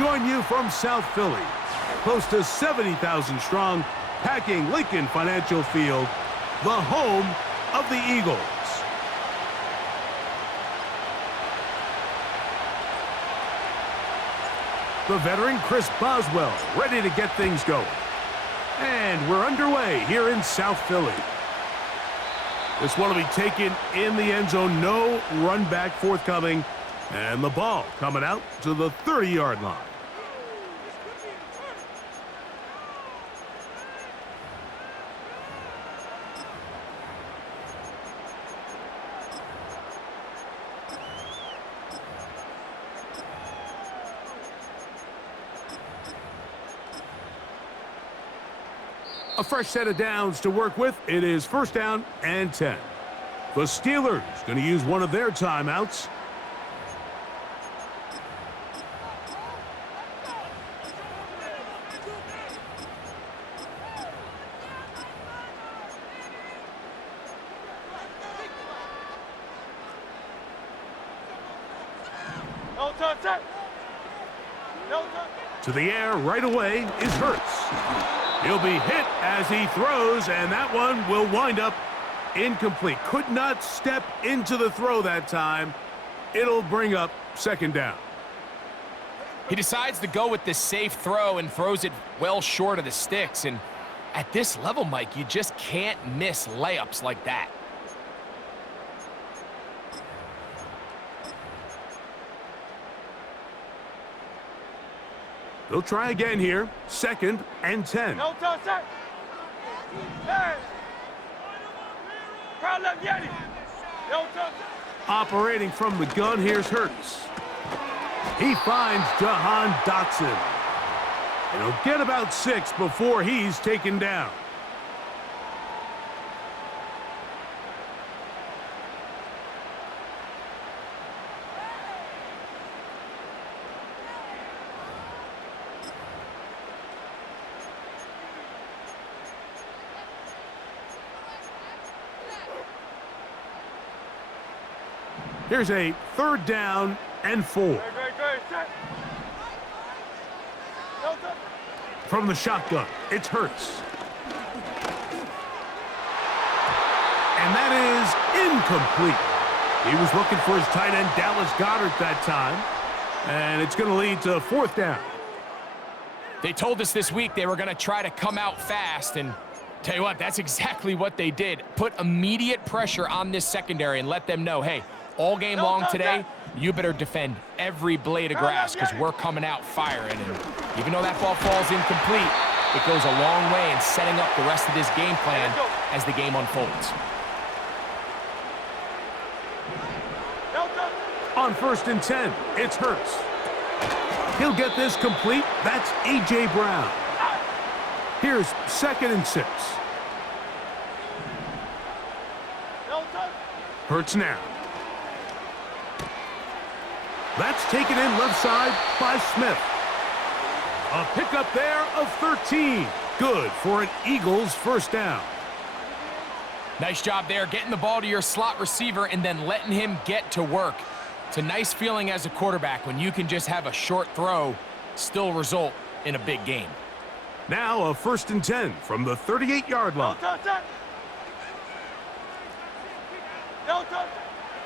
join you from South Philly, close to 70,000 strong, packing Lincoln Financial Field, the home of the Eagles. The veteran Chris Boswell ready to get things going. And we're underway here in South Philly. This one will be taken in the end zone. No run back forthcoming. And the ball coming out to the 30-yard line. A fresh set of downs to work with. It is first down and 10. The Steelers going to use one of their timeouts. To the air right away is Hurts. He'll be hit as he throws, and that one will wind up incomplete. Could not step into the throw that time. It'll bring up second down. He decides to go with this safe throw and throws it well short of the sticks. And at this level, Mike, you just can't miss layups like that. They'll try again here. Second and 10. No touch. Hey. Crowd left Yeti. No touch. Operating from the gun, here's Hurts. He finds Jahan Dotson. And he'll get about 6 before he's taken down. Here's a third down and 4. From the shotgun, it's Hurts. And that is incomplete. He was looking for his tight end, Dallas Goedert, that time. And it's going to lead to fourth down. They told us this week they were going to try to come out fast, and tell you what, that's exactly what they did. Put immediate pressure on this secondary and let them know, hey, all game long today, you better defend every blade of grass because we're coming out firing. And even though that ball falls incomplete, it goes a long way in setting up the rest of this game plan as the game unfolds. On first and 10, it's Hurts. He'll get this complete. That's A.J. Brown. Here's second and 6. Hurts now. That's taken in left side by Smith. A pickup there of 13. Good for an Eagles first down. Nice job there, getting the ball to your slot receiver and then letting him get to work. It's a nice feeling as a quarterback when you can just have a short throw, still result in a big game. Now a first and 10 from the 38-yard line.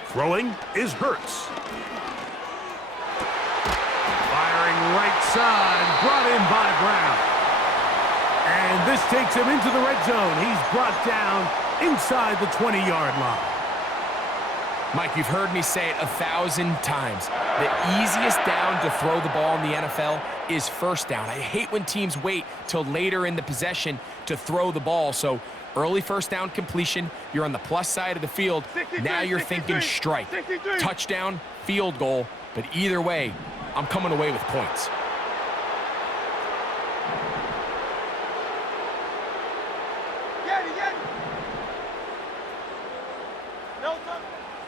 Throwing is Hurts. Firing right side, brought in by Brown. And this takes him into the red zone. He's brought down inside the 20-yard line. Mike, you've heard me say it 1,000 times. The easiest down to throw the ball in the NFL is first down. I hate when teams wait till later in the possession to throw the ball. So early first down completion, you're on the plus side of the field. Now you're thinking strike, touchdown, field goal. But either way, I'm coming away with points.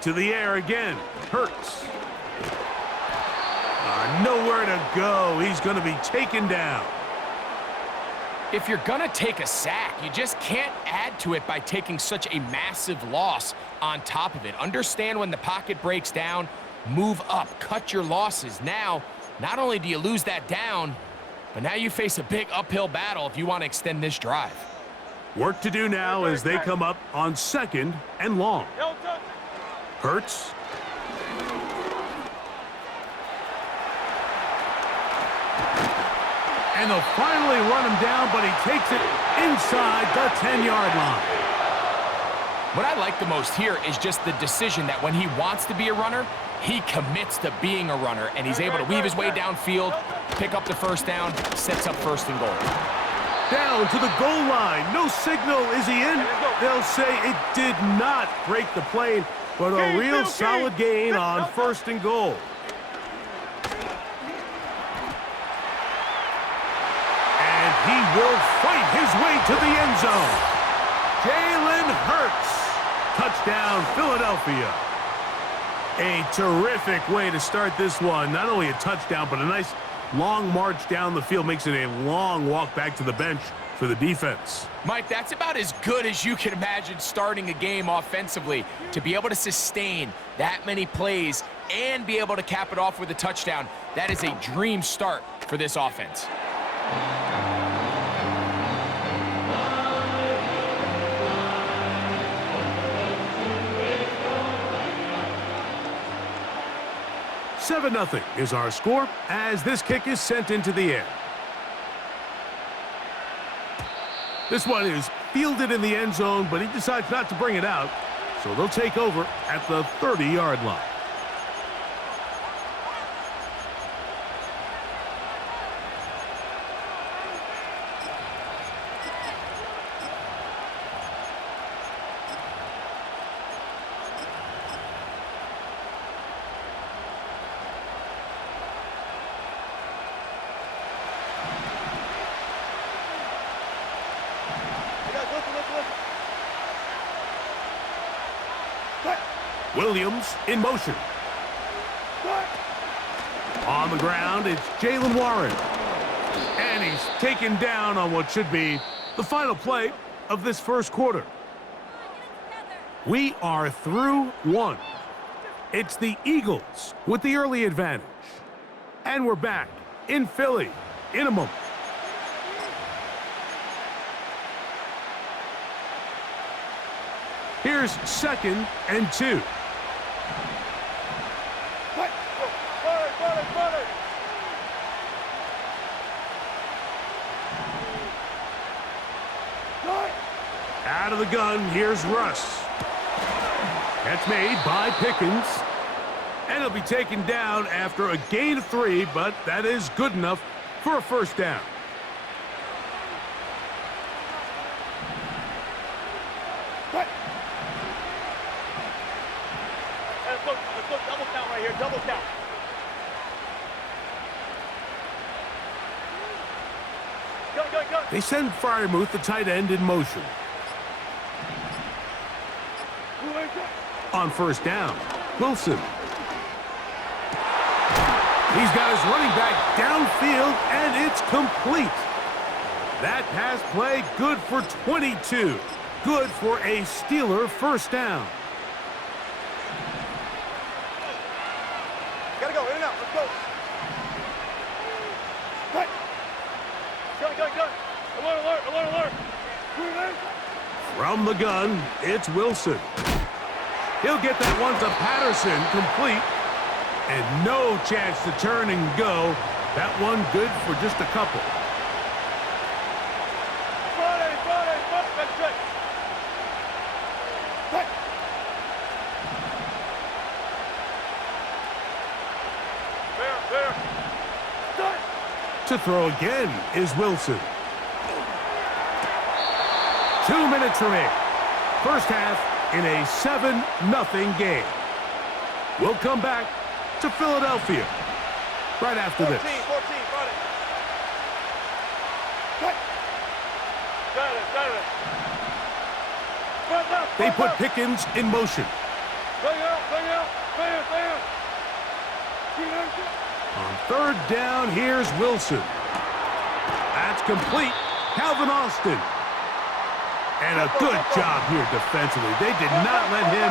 To the air again. Hurts. Nowhere to go. He's going to be taken down. If you're going to take a sack, you just can't add to it by taking such a massive loss on top of it. Understand when the pocket breaks down, move up, cut your losses. Now, not only do you lose that down, but now you face a big uphill battle if you want to extend this drive. Work to do now as they come up on 2nd and long. Don't touch it. Hurts. And they'll finally run him down, but he takes it inside the 10-yard line. What I like the most here is just the decision that when he wants to be a runner, he commits to being a runner, and he's able to weave his way downfield, pick up the first down, sets up 1st and goal. Down to the goal line. No signal. Is he in? They'll say it did not break the plane, but a real solid gain on 1st and goal. And he will fight his way to the end zone. Jalen Hurts. Touchdown, Philadelphia. A terrific way to start this one. Not only a touchdown, but a nice long march down the field. Makes it a long walk back to the bench for the defense. Mike, that's about as good as you can imagine starting a game offensively. To be able to sustain that many plays and be able to cap it off with a touchdown, that is a dream start for this offense. Seven 0 is our score as this kick is sent into the air. This one is fielded in the end zone, but he decides not to bring it out, so they'll take over at the 30-yard line. Williams in motion. On the ground, it's Jalen Warren. And he's taken down on what should be the final play of this first quarter. We are through one. It's the Eagles with the early advantage. And we're back in Philly in a moment. Here's 2nd and 2. Out of the gun, here's Russ. That's made by Pickens. And he'll be taken down after a gain of 3, but that is good enough for a 1st down. Let's go double count right here, double count. Go. They send Freiermuth, the tight end, in motion. On 1st down, Wilson. He's got his running back downfield, and it's complete. That pass play good for 22. Good for a Steeler 1st down. Gotta go, in and out, let's go. Cut. Go. Alert. From the gun, it's Wilson. He'll get that one to Patterson, complete. And no chance to turn and go. That one good for just a couple. To throw again is Wilson. 2 minutes remaining. First half in a 7-0 game. We'll come back to Philadelphia right after this. 14, run it. Got it. They put Pickens in motion. Bang out. Bam. On 3rd down, here's Wilson. That's complete. Calvin Austin. And a good job here defensively. They did not let him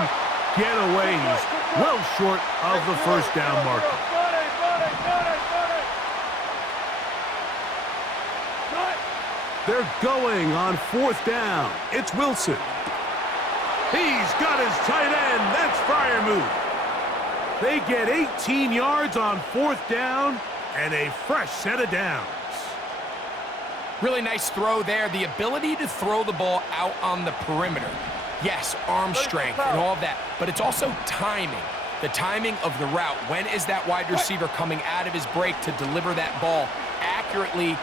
get away. He's well short of the 1st down marker. Got it. They're going on 4th down. It's Wilson. He's got his tight end. That's Freiermuth. They get 18 yards on 4th down and a fresh set of downs. Really nice throw there. The ability to throw the ball out on the perimeter. Yes, arm strength and all of that, but it's also timing. The timing of the route. When is that wide receiver coming out of his break to deliver that ball accurately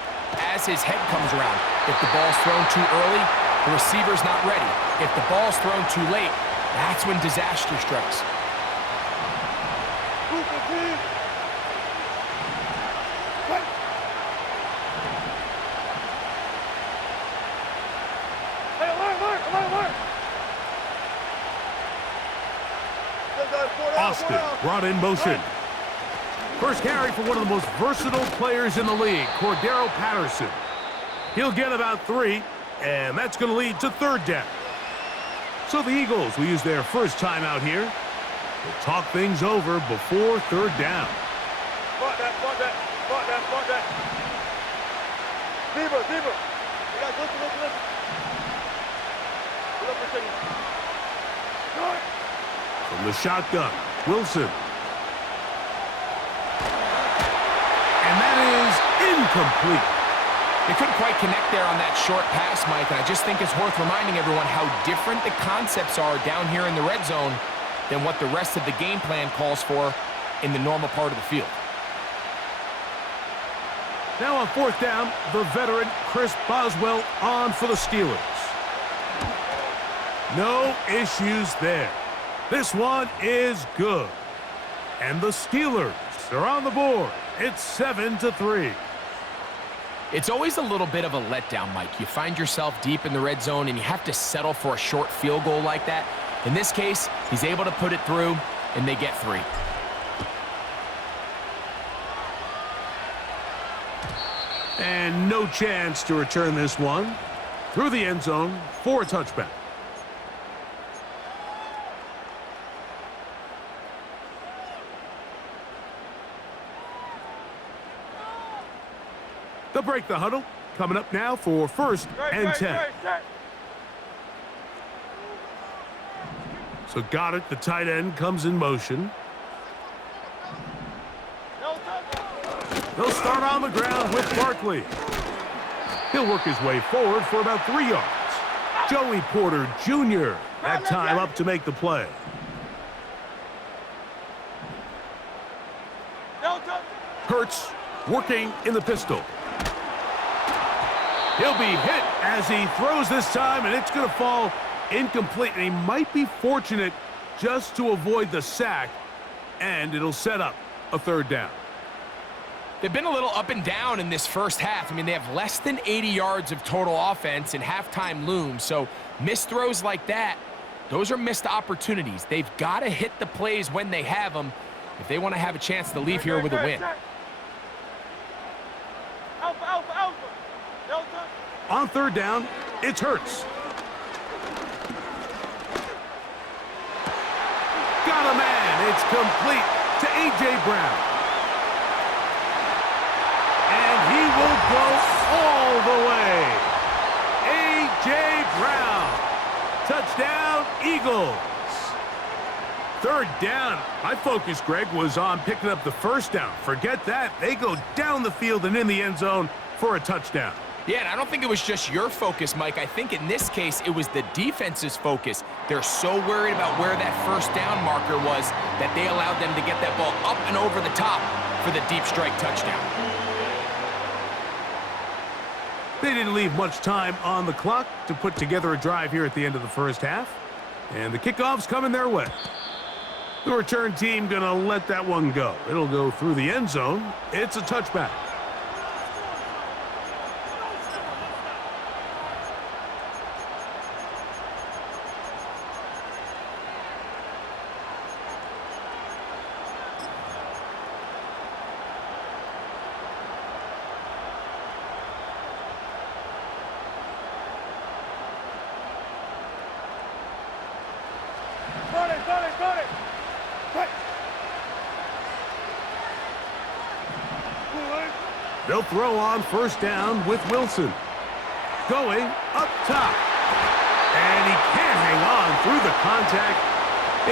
as his head comes around? If the ball's thrown too early, the receiver's not ready. If the ball's thrown too late, that's when disaster strikes. Austin brought in motion. First carry for one of the most versatile players in the league, Cordero Patterson. He'll get about 3, and that's going to lead to 3rd down. So the Eagles will use their first timeout here to talk things over before 3rd down. Spot that. Zebra. You guys listen. Get up for a second. From the shotgun, Wilson. And that is incomplete. They couldn't quite connect there on that short pass, Mike, and I just think it's worth reminding everyone how different the concepts are down here in the red zone than what the rest of the game plan calls for in the normal part of the field. Now on 4th down, the veteran Chris Boswell on for the Steelers. No issues there. This one is good. And the Steelers are on the board. It's 7-3. It's always a little bit of a letdown, Mike. You find yourself deep in the red zone and you have to settle for a short field goal like that. In this case, he's able to put it through, and they get 3. And no chance to return this one. Through the end zone for a touchback. They'll break the huddle. Coming up now for 1st and 10. So got it. The tight end comes in motion. They'll start on the ground with Barkley. He'll work his way forward for about 3 yards. Joey Porter Jr. that time up to make the play. Hurts working in the pistol. He'll be hit as he throws this time, and it's going to fall incomplete. And he might be fortunate just to avoid the sack, and it'll set up a 3rd down. They've been a little up and down in this first half. I mean, they have less than 80 yards of total offense and halftime looms. So missed throws like that, those are missed opportunities. They've got to hit the plays when they have them if they want to have a chance to leave here with a win. Alpha. On 3rd down, it's Hurts. Got a man. It's complete to A.J. Brown. And he will go all the way. A.J. Brown. Touchdown, Eagles. 3rd down. My focus, Greg, was on picking up the 1st down. Forget that. They go down the field and in the end zone for a touchdown. Yeah, and I don't think it was just your focus, Mike. I think in this case, it was the defense's focus. They're so worried about where that 1st down marker was that they allowed them to get that ball up and over the top for the deep strike touchdown. They didn't leave much time on the clock to put together a drive here at the end of the first half. And the kickoff's coming their way. The return team going to let that one go. It'll go through the end zone. It's a touchback. Got it. Quick. They'll throw on 1st down with Wilson. going up top. And he can't hang on through the contact.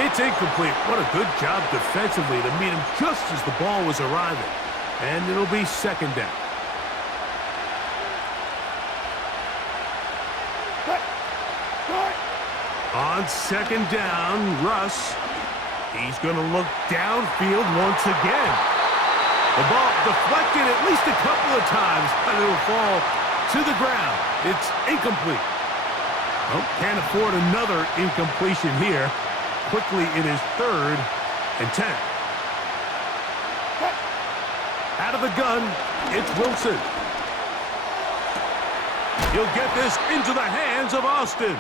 It's incomplete. What a good job defensively to meet him just as the ball was arriving. And it'll be second down. On second down, Russ. He's going to look downfield once again. The ball deflected at least a couple of times, but it'll fall to the ground. It's incomplete. Oh, can't afford another incompletion here. Quickly, it is 3rd and 10. Out of the gun, it's Wilson. He'll get this into the hands of Austin.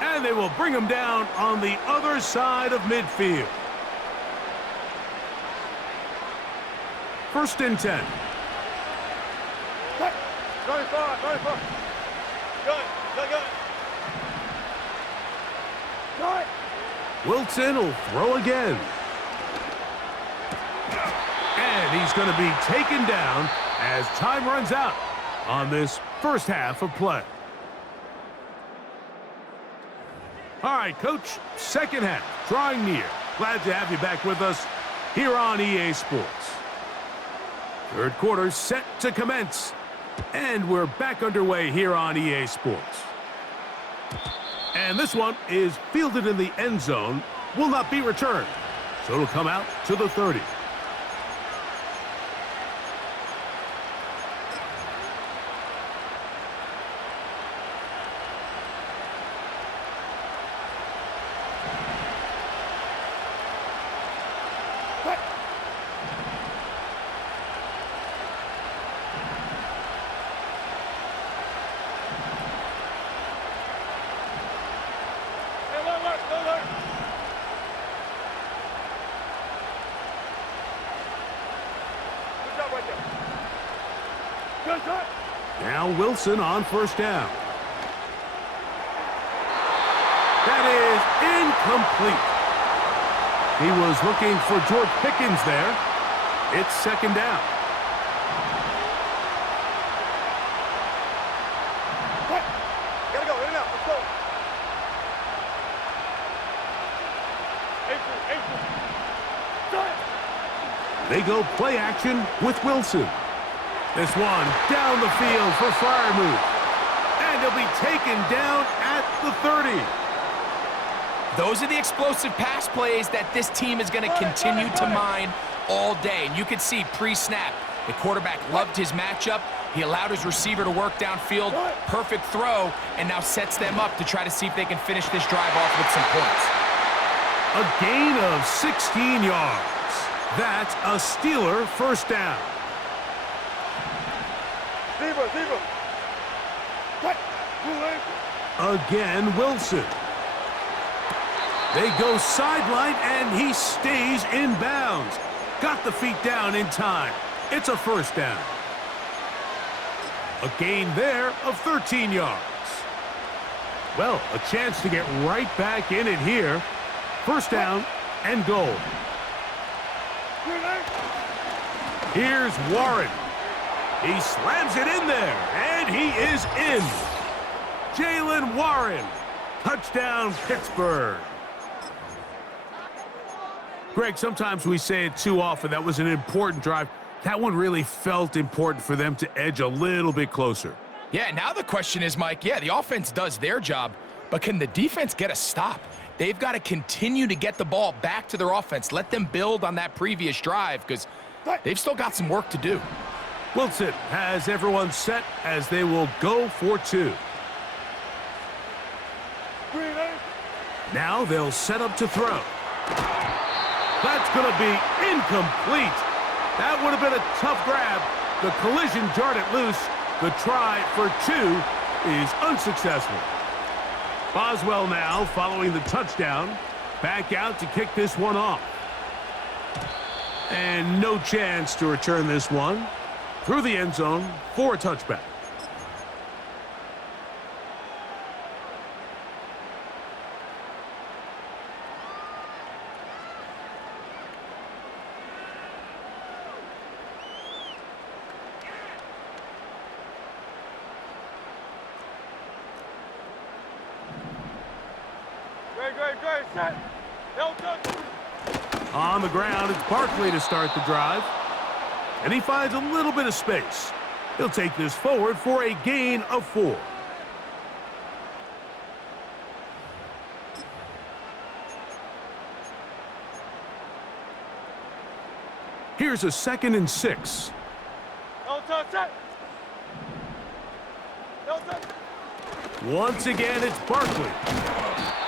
And they will bring him down on the other side of midfield. 1st and 10. Going forward, going forward. Good. Good. Wilson will throw again. And he's going to be taken down as time runs out on this first half of play. All right, Coach, second half, drawing near. Glad to have you back with us here on EA Sports. Third quarter set to commence, and we're back underway here on EA Sports. And this one is fielded in the end zone, will not be returned, so it'll come out to the 30. Now Wilson on first down. That is incomplete. He was looking for George Pickens there. It's second down. Gotta go, in and out, let's go. They go play action with Wilson. This one down the field for Freiermuth. And he'll be taken down at the 30. Those are the explosive pass plays that this team is going to continue to mine all day. And you can see pre-snap, the quarterback loved his matchup. He allowed his receiver to work downfield. Perfect throw, and now sets them up to try to see if they can finish this drive off with some points. A gain of 16 yards. That's a Steeler first down. Zebra. Again, Wilson. They go sideline, and he stays in bounds. Got the feet down in time. It's a first down. A gain there of 13 yards. Well, a chance to get right back in it here. First down and goal. Here's Warren. He slams it in there, and he is in. Jaylen Warren. Touchdown, Pittsburgh. Greg, sometimes we say it too often. That was an important drive. That one really felt important for them to edge a little bit closer. Yeah, now the question is, Mike, yeah, the offense does their job, but can the defense get a stop? They've got to continue to get the ball back to their offense. Let them build on that previous drive because they've still got some work to do. Wilson has everyone set as they will go for two. Now they'll set up to throw. That's going to be incomplete. That would have been a tough grab. The collision jarred it loose. The try for two is unsuccessful. Boswell now following the touchdown. Back out to kick this one off. And no chance to return this one. Through the end zone for a touchback. Great, great, great. Set. No touch. On the ground, it's Barkley to start the drive. And he finds a little bit of space. He'll take this forward for a gain of 4. Here's a 2nd and 6. No touch. Set. No touch. Once again, it's Barkley.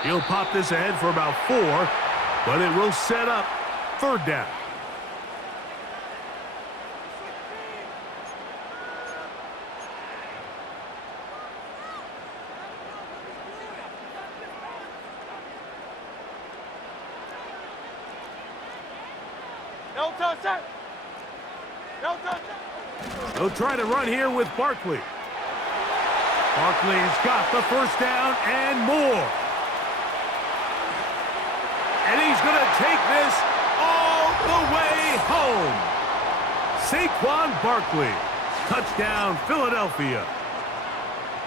He'll pop this ahead for about 4, but it will set up 3rd down. No touch. Set. No touch. They'll try to run here with Barkley. Barkley's got the 1st down and more. And he's going to take this all the way home. Saquon Barkley. Touchdown, Philadelphia.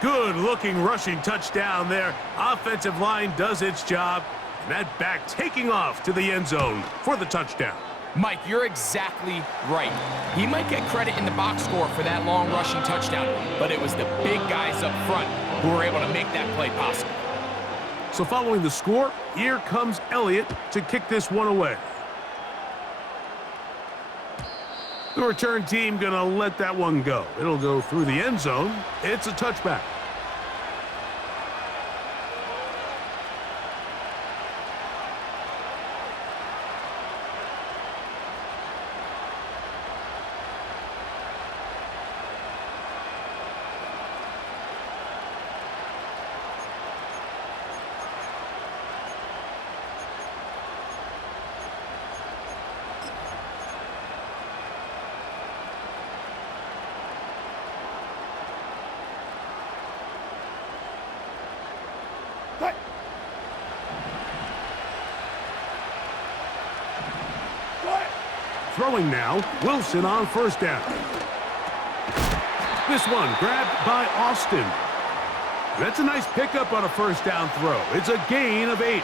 Good-looking rushing touchdown there. Offensive line does its job. And that back taking off to the end zone for the touchdown. Mike, you're exactly right. He might get credit in the box score for that long rushing touchdown, but it was the big guys up front who were able to make that play possible. So following the score, here comes Elliott to kick this one away. The return team gonna let that one go. It'll go through the end zone. It's a touchback. Throwing now, Wilson on 1st down. This one grabbed by Austin. That's a nice pickup on a 1st down throw. It's a gain of 8.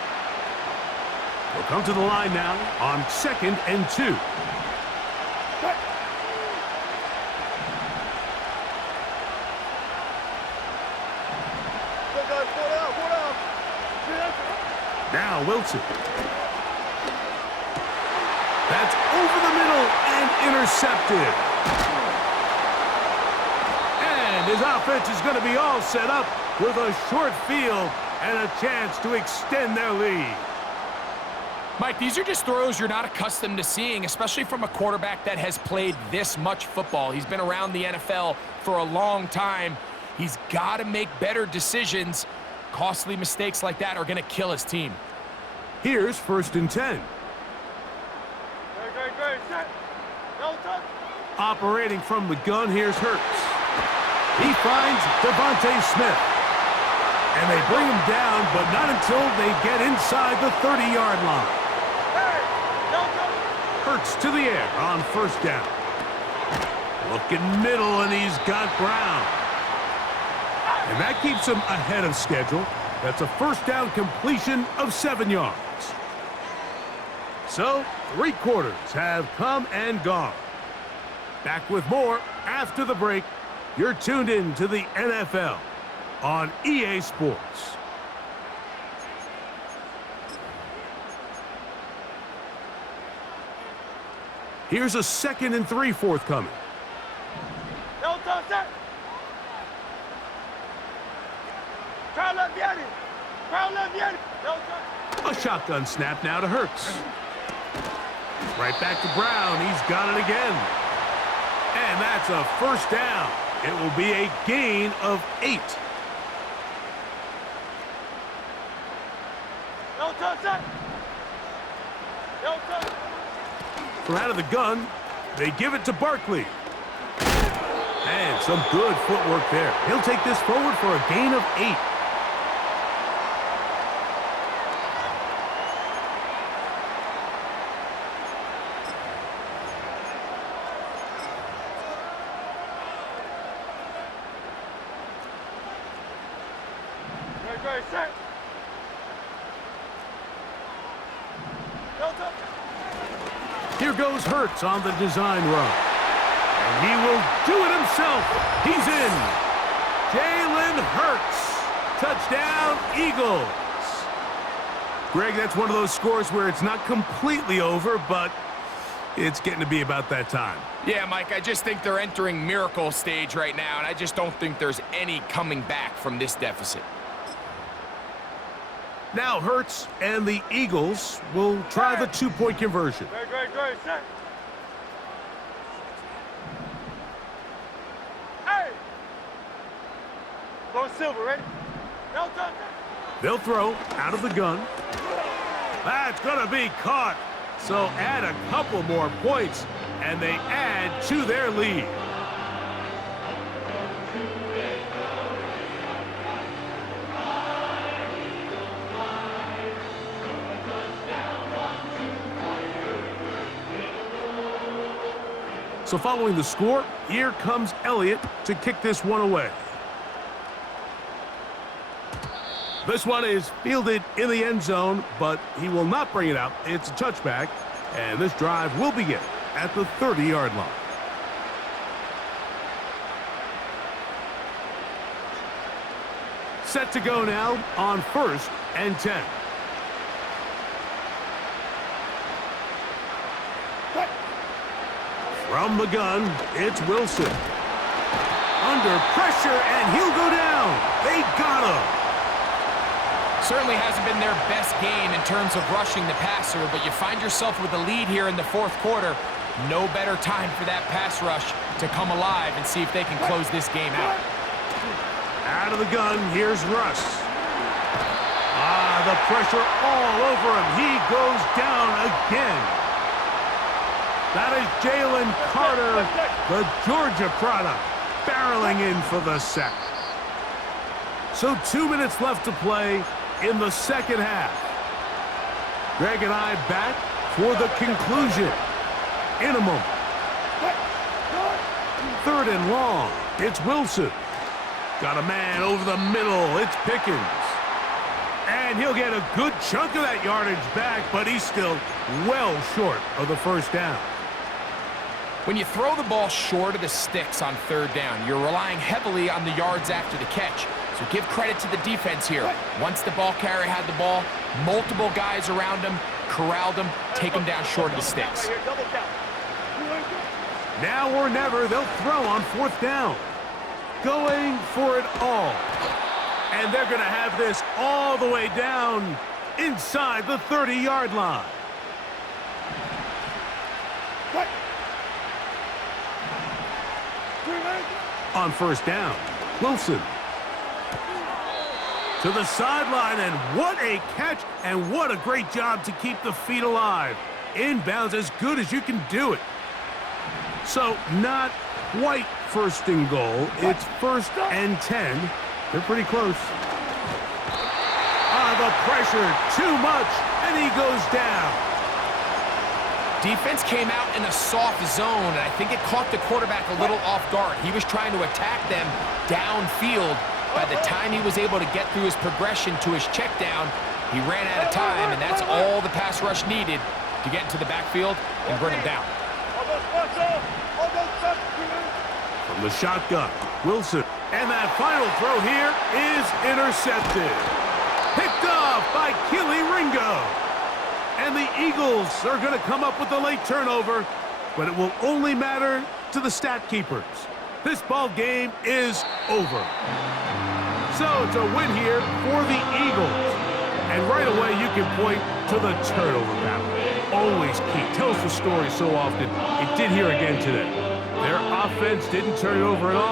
We'll come to the line now on 2nd and 2. Now Wilson. That's over the middle and intercepted. And his offense is going to be all set up with a short field and a chance to extend their lead. Mike, these are just throws you're not accustomed to seeing, especially from a quarterback that has played this much football. He's been around the NFL for a long time. He's got to make better decisions. Costly mistakes like that are going to kill his team. Here's 1st and 10. Great. Set. No touch. Operating from the gun, here's Hurts. He finds Devontae Smith. And they bring him down, but not until they get inside the 30-yard line. Hey, no touch. Hurts to the air on 1st down. Looking middle, and he's got Brown. And that keeps him ahead of schedule. That's a 1st down completion of 7 yards. So, 3 quarters have come and gone. Back with more after the break. You're tuned in to the NFL on EA Sports. Here's a 2nd and 3 forthcoming. No touch. Set. Crowd left behind him. Crowd left behind him. No touch. A shotgun snap now to Hurts. Right back to Brown. He's got it again. And that's a 1st down. It will be a gain of 8. No touch. Set. No touch. From out of the gun, they give it to Barkley. And some good footwork there. He'll take this forward for a gain of 8. Great. Set. Here goes Hurts on the design run. And he will do it himself. He's in. Jalen Hurts. Touchdown, Eagles. Greg, that's one of those scores where it's not completely over, but it's getting to be about that time. Yeah, Mike, I just think they're entering miracle stage right now, and I just don't think there's any coming back from this deficit. Now Hurts and the Eagles will try the two-point conversion. Great, set. Hey! Go Silver, ready? No touch. They'll throw out of the gun. That's going to be caught. So add a couple more points, and they add to their lead. So following the score, here comes Elliott to kick this one away. This one is fielded in the end zone, but he will not bring it out. It's a touchback, and this drive will begin at the 30-yard line. Set to go now on 1st and 10. From the gun, it's Wilson. Under pressure, and he'll go down. They got him. Certainly hasn't been their best game in terms of rushing the passer, but you find yourself with a lead here in the 4th quarter. No better time for that pass rush to come alive and see if they can close this game out. Out of the gun, here's Russ. The pressure all over him. He goes down again. That is Jalen Carter, the Georgia product, barreling in for the sack. So 2 minutes left to play in the second half. Greg and I back for the conclusion in a moment. 3rd and long. It's Wilson. Got a man over the middle. It's Pickens. And he'll get a good chunk of that yardage back, but he's still well short of the first down. When you throw the ball short of the sticks on 3rd down, you're relying heavily on the yards after the catch. So give credit to the defense here. Once the ball carrier had the ball, multiple guys around him, corralled him, take him down short of the sticks. Now or never, they'll throw on 4th down. Going for it all. And they're going to have this all the way down inside the 30-yard line. On 1st down, Wilson. To the sideline, and what a catch, and what a great job to keep the feet alive. Inbounds as good as you can do it. So not quite 1st and goal. It's 1st and 10. They're pretty close. The pressure, too much, and he goes down. Defense came out in a soft zone, and I think it caught the quarterback a little off guard. He was trying to attack them downfield. By the time he was able to get through his progression to his check down, he ran out of time, and that's all the pass rush needed to get into the backfield and bring him down. From the shotgun, Wilson. And that final throw here is intercepted. Picked off by Keely Ringo. And the Eagles are going to come up with a late turnover, but it will only matter to the stat keepers. This ball game is over. So it's a win here for the Eagles. And right away you can point to the turnover battle. Always key. Tells the story so often. It did here again today. Their offense didn't turn it over at all.